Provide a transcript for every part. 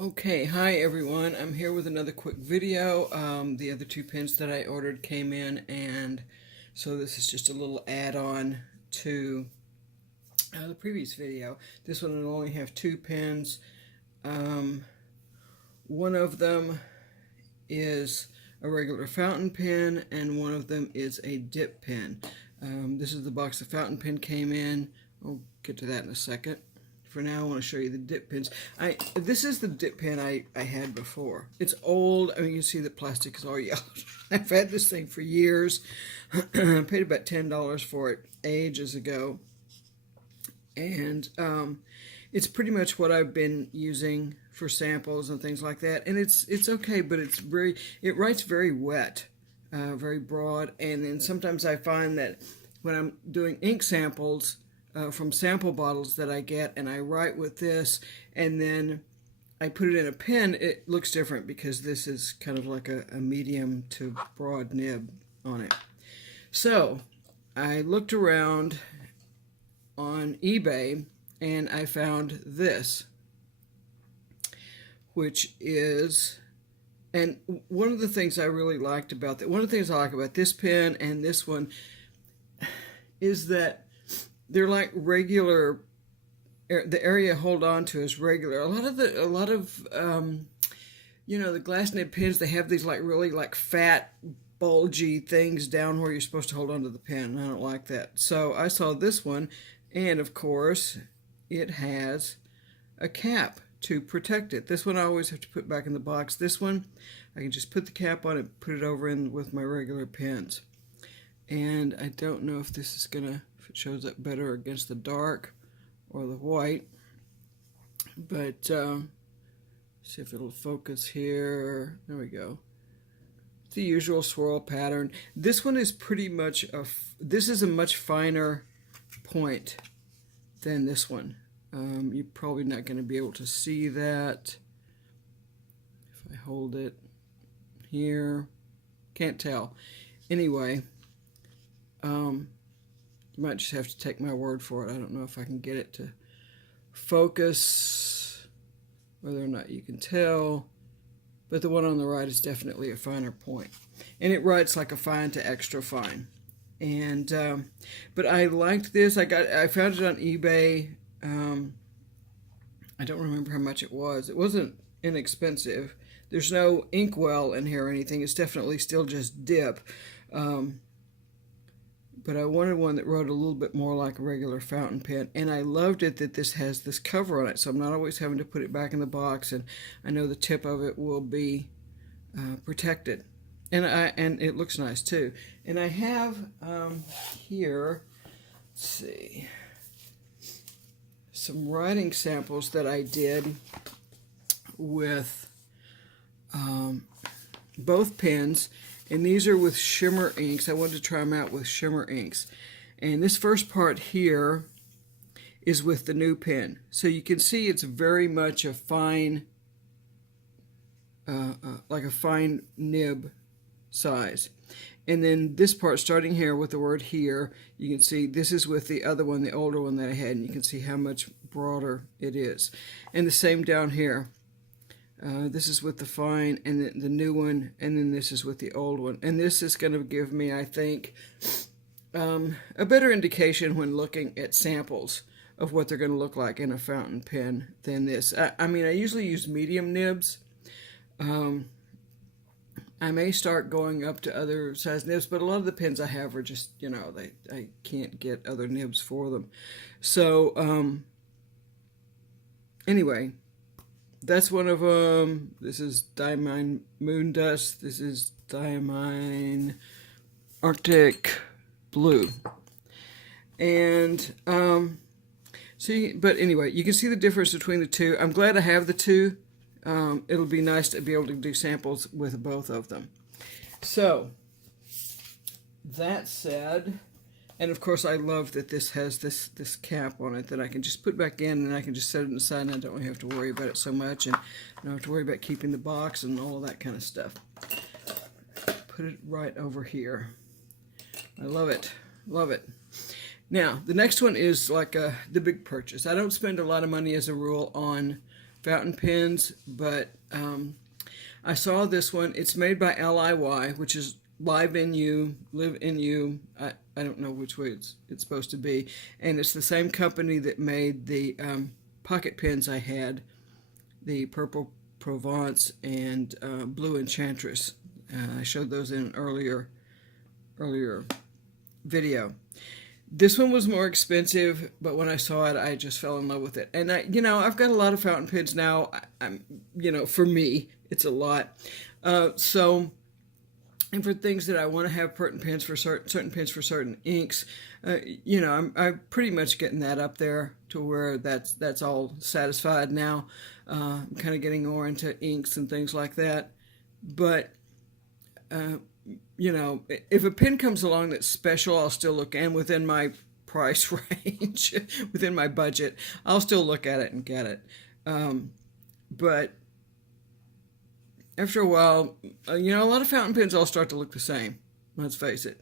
Okay, hi everyone. I'm here with another quick video. The other two pins that I ordered came in, and so this is just a little add-on to the previous video. This one will only have two pins. One of them is a regular fountain pen, and one of them is a dip pen. This is the box the fountain pen came in. I'll get to that in a second. For now, I want to show you the dip pins. This is the dip pen I had before. It's old. I mean, you can see the plastic is all yellowed. I've had this thing for years. I paid about $10 for it ages ago. And it's pretty much what I've been using for samples and things like that. And it's okay, but it writes very wet, very broad. And then sometimes I find that when I'm doing ink samples, from sample bottles that I get, and I write with this, and then I put it in a pen, it looks different because this is kind of like a medium to broad nib on it. So I looked around on eBay and I found this, which is, and one of the things I really liked about that, one of the things I like about this pen and this one is that they're like regular. The area hold on to is regular. A lot of you know, the glass nib pens, they have these like really like fat, bulgy things down where you're supposed to hold on to the pen. I don't like that. So I saw this one, and of course, it has a cap to protect it. This one I always have to put back in the box. This one, I can just put the cap on it, put it over in with my regular pens. And I don't know if this is gonna, if it shows up better against the dark or the white, but see if it'll focus here. There we go. The usual swirl pattern. This one is pretty much this is a much finer point than this one. You're probably not going to be able to see that if I hold it here. Can't tell. Anyway, you might just have to take my word for it. I don't know if I can get it to focus, whether or not you can tell, but the one on the right is definitely a finer point. And it writes like a fine to extra fine. And but I liked this. I found it on eBay. I don't remember how much it was. It wasn't inexpensive. There's no inkwell in here or anything. It's definitely still just dip. But I wanted one that wrote a little bit more like a regular fountain pen, and I loved it that this has this cover on it, so I'm not always having to put it back in the box, and I know the tip of it will be protected, and it looks nice too. And I have here, let's see, some writing samples that I did with both pens. And these are with shimmer inks. I wanted to try them out with shimmer inks. And this first part here is with the new pen. So you can see it's very much a fine, like a fine nib size. And then this part, starting here with the word here, you can see this is with the other one, the older one that I had, and you can see how much broader it is. And the same down here. This is with the fine, and the new one, and then this is with the old one. And this is going to give me, I think, a better indication when looking at samples of what they're going to look like in a fountain pen than this. I mean, I usually use medium nibs. I may start going up to other size nibs, but a lot of the pens I have are just, you know, I can't get other nibs for them. So, anyway, that's one of them. This is Diamine Moon Dust. This is Diamine Arctic Blue. And but anyway, you can see the difference between the two. I'm glad I have the two. It'll be nice to be able to do samples with both of them. So that said, and of course I love that this has this cap on it that I can just put back in, and I can just set it aside, and I don't really have to worry about it so much, and I don't have to worry about keeping the box and all of that kind of stuff. Put it right over here. I love it. Love it. Now, the next one is like the big purchase. I don't spend a lot of money as a rule on fountain pens, but I saw this one. It's made by LIY, which is Live in You, Live in You. I don't know which way it's supposed to be. And it's the same company that made the pocket pens I had, the Purple Provence and Blue Enchantress. I showed those in an earlier video. This one was more expensive, but when I saw it, I just fell in love with it. And I've got a lot of fountain pens now. For me, it's a lot. And for things that I want to have certain pens for certain pens for certain inks, I'm pretty much getting that up there to where that's all satisfied now. I'm kind of getting more into inks and things like that. But if a pen comes along that's special, I'll still look, and within my price range, within my budget, I'll still look at it and get it. But after a while, a lot of fountain pens all start to look the same. Let's face it.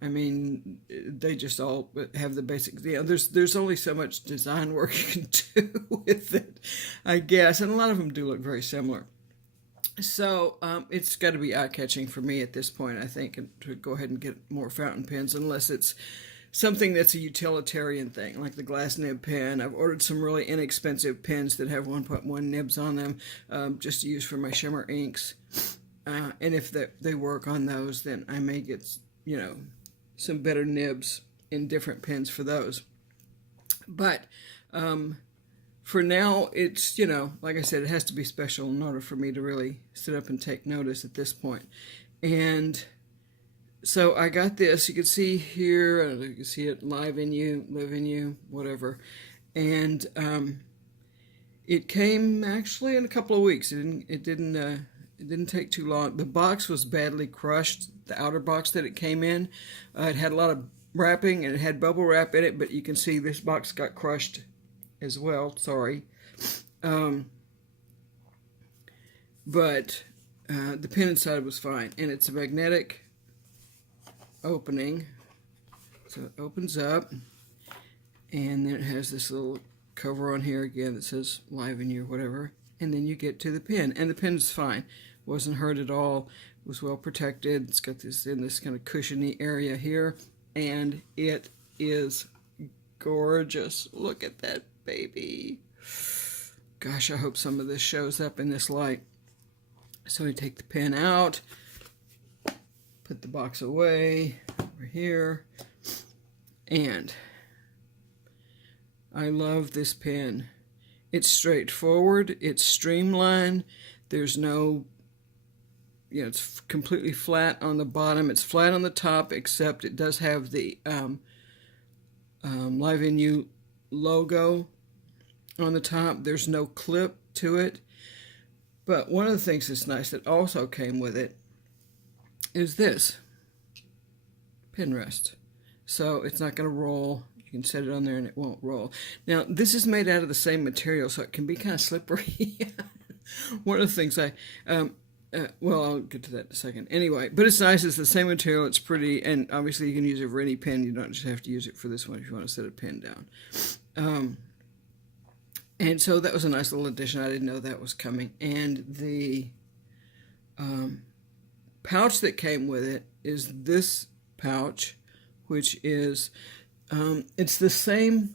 I mean, they just all have the basic. There's only so much design work you can do with it, I guess, and a lot of them do look very similar. So it's got to be eye-catching for me at this point, I think, to go ahead and get more fountain pens, unless it's something that's a utilitarian thing, like the glass nib pen. I've ordered some really inexpensive pens that have 1.1 nibs on them, just to use for my shimmer inks. And if they work on those, then I may get, some better nibs in different pens for those. But for now, it's, like I said, it has to be special in order for me to really sit up and take notice at this point. And so I got this. You can see here, I don't know if you can see it, Live in You, Live in You, whatever. And it came actually in a couple of weeks. It didn't take too long. The box was badly crushed, the outer box that it came in. It had a lot of wrapping, and it had bubble wrap in it, but you can see this box got crushed as well, sorry. But the pen inside was fine, and it's a magnetic opening, so it opens up, and then it has this little cover on here again that says Live in You or whatever, and then you get to the pen, and the pen is fine, wasn't hurt at all, was well protected. It's got this in this kind of cushiony area here, and it is gorgeous. Look at that baby. Gosh, I hope some of this shows up in this light. So we take the pen out, put the box away over here, and I love this pen. It's straightforward, it's streamlined, there's no, it's completely flat on the bottom, it's flat on the top, except it does have the Live in You logo on the top. There's no clip to it. But one of the things that's nice that also came with it is this pen rest. So it's not going to roll. You can set it on there and it won't roll. Now, this is made out of the same material, so it can be kind of slippery. One of the things well, I'll get to that in a second. Anyway, but it's nice. It's the same material. It's pretty. And obviously you can use it for any pen. You don't just have to use it for this one if you want to set a pen down. And so that was a nice little addition. I didn't know that was coming. And the pouch that came with it is this pouch, which is, it's the same,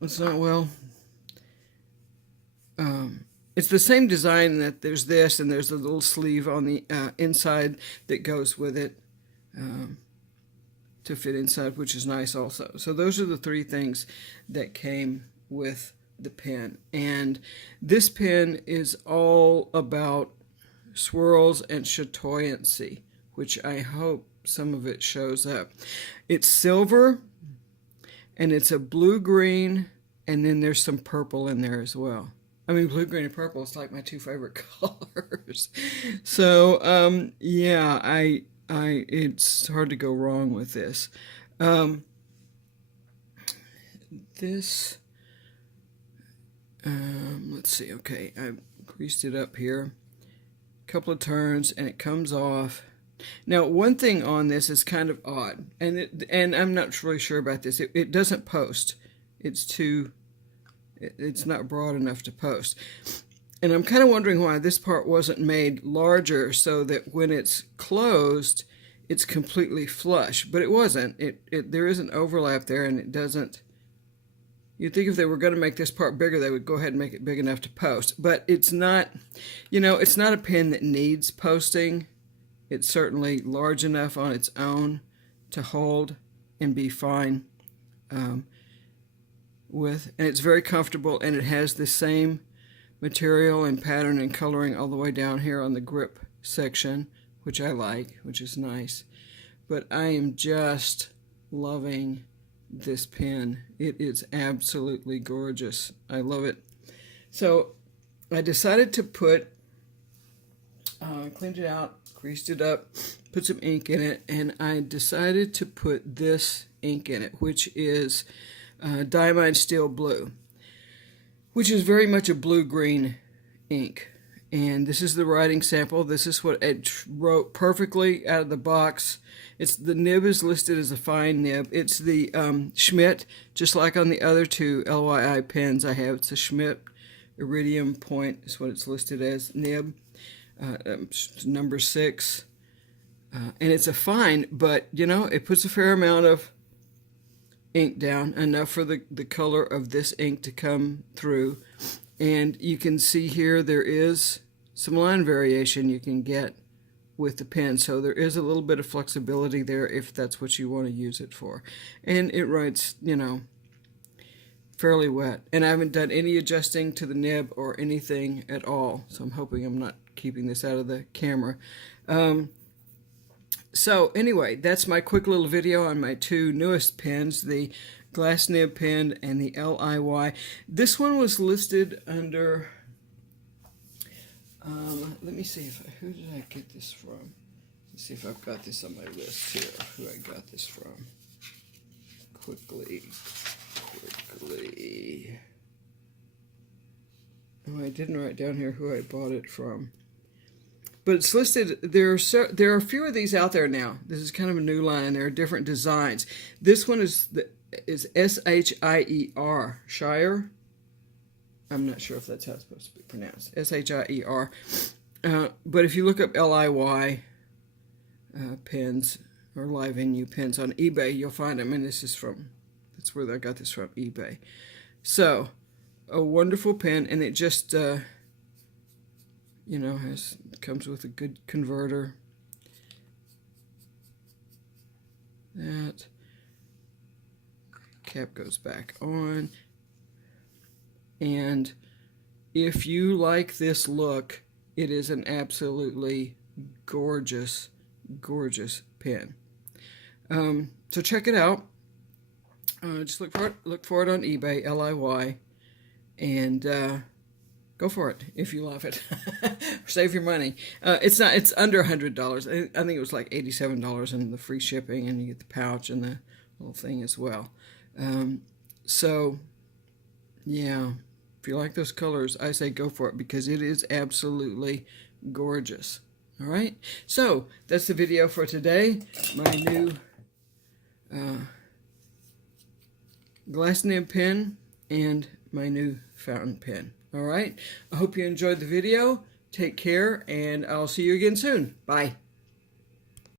it's not, well, it's the same design that there's this, and there's a little sleeve on the inside that goes with it to fit inside, which is nice also. So those are the three things that came with the pen. And this pen is all about swirls and chatoyancy, which I hope some of it shows up. It's silver, and it's a blue-green, and then there's some purple in there as well. I mean, blue, green, and purple is like my two favorite colors. So, yeah, it's hard to go wrong with this. Let's see, okay, I greased it up here. A couple of turns, and it comes off. Now, one thing on this is kind of odd, and I'm not really sure about this. It doesn't post. It's too It's not broad enough to post. And I'm kind of wondering why this part wasn't made larger so that when it's closed, it's completely flush. But it wasn't. There is an overlap there, and it doesn't. You'd think if they were going to make this part bigger, they would go ahead and make it big enough to post. But it's not, it's not a pen that needs posting. It's certainly large enough on its own to hold and be fine with. And it's very comfortable, and it has the same material and pattern and coloring all the way down here on the grip section, which I like, which is nice. But I am just loving this pen. It is absolutely gorgeous. I love it. So I decided to put, cleaned it out, creased it up, put some ink in it, and I decided to put this ink in it, which is Diamine Steel Blue, which is very much a blue-green ink. And this is the writing sample. This is what it wrote perfectly out of the box. The nib is listed as a fine nib. It's the Schmidt, just like on the other two LYI pens I have. It's a Schmidt Iridium Point is what it's listed as, nib, number 6. And it's a fine, but, it puts a fair amount of ink down, enough for the color of this ink to come through. And you can see here there is some line variation you can get with the pen, so there is a little bit of flexibility there if that's what you want to use it for. And it writes, fairly wet. And I haven't done any adjusting to the nib or anything at all, so I'm hoping I'm not keeping this out of the camera. So anyway, that's my quick little video on my two newest pens, the glass nib pen and the LIY. This one was listed under, let me see, who did I get this from? Let's see if I've got this on my list here, who I got this from. Quickly. Oh, I didn't write down here who I bought it from. But it's listed, there are a few of these out there now. This is kind of a new line, and there are different designs. This one is S-H-I-E-R, Shier. I'm not sure if that's how it's supposed to be pronounced, S-H-I-E-R. But if you look up LIY pens or Live NU pens on eBay, you'll find them, and that's where I got this from, eBay. So, a wonderful pen, and it just... comes with a good converter. That cap goes back on. And if you like this look, it is an absolutely gorgeous, gorgeous pen. So check it out. Just look for it on eBay, LIY, and go for it if you love it. Save your money. It's under $100. I think it was like $87 in the free shipping, and you get the pouch and the whole thing as well. So, yeah, if you like those colors, I say go for it because it is absolutely gorgeous. All right, so that's the video for today. My new glass nib pen and my new fountain pen. All right, I hope you enjoyed the video. Take care, and I'll see you again soon. Bye.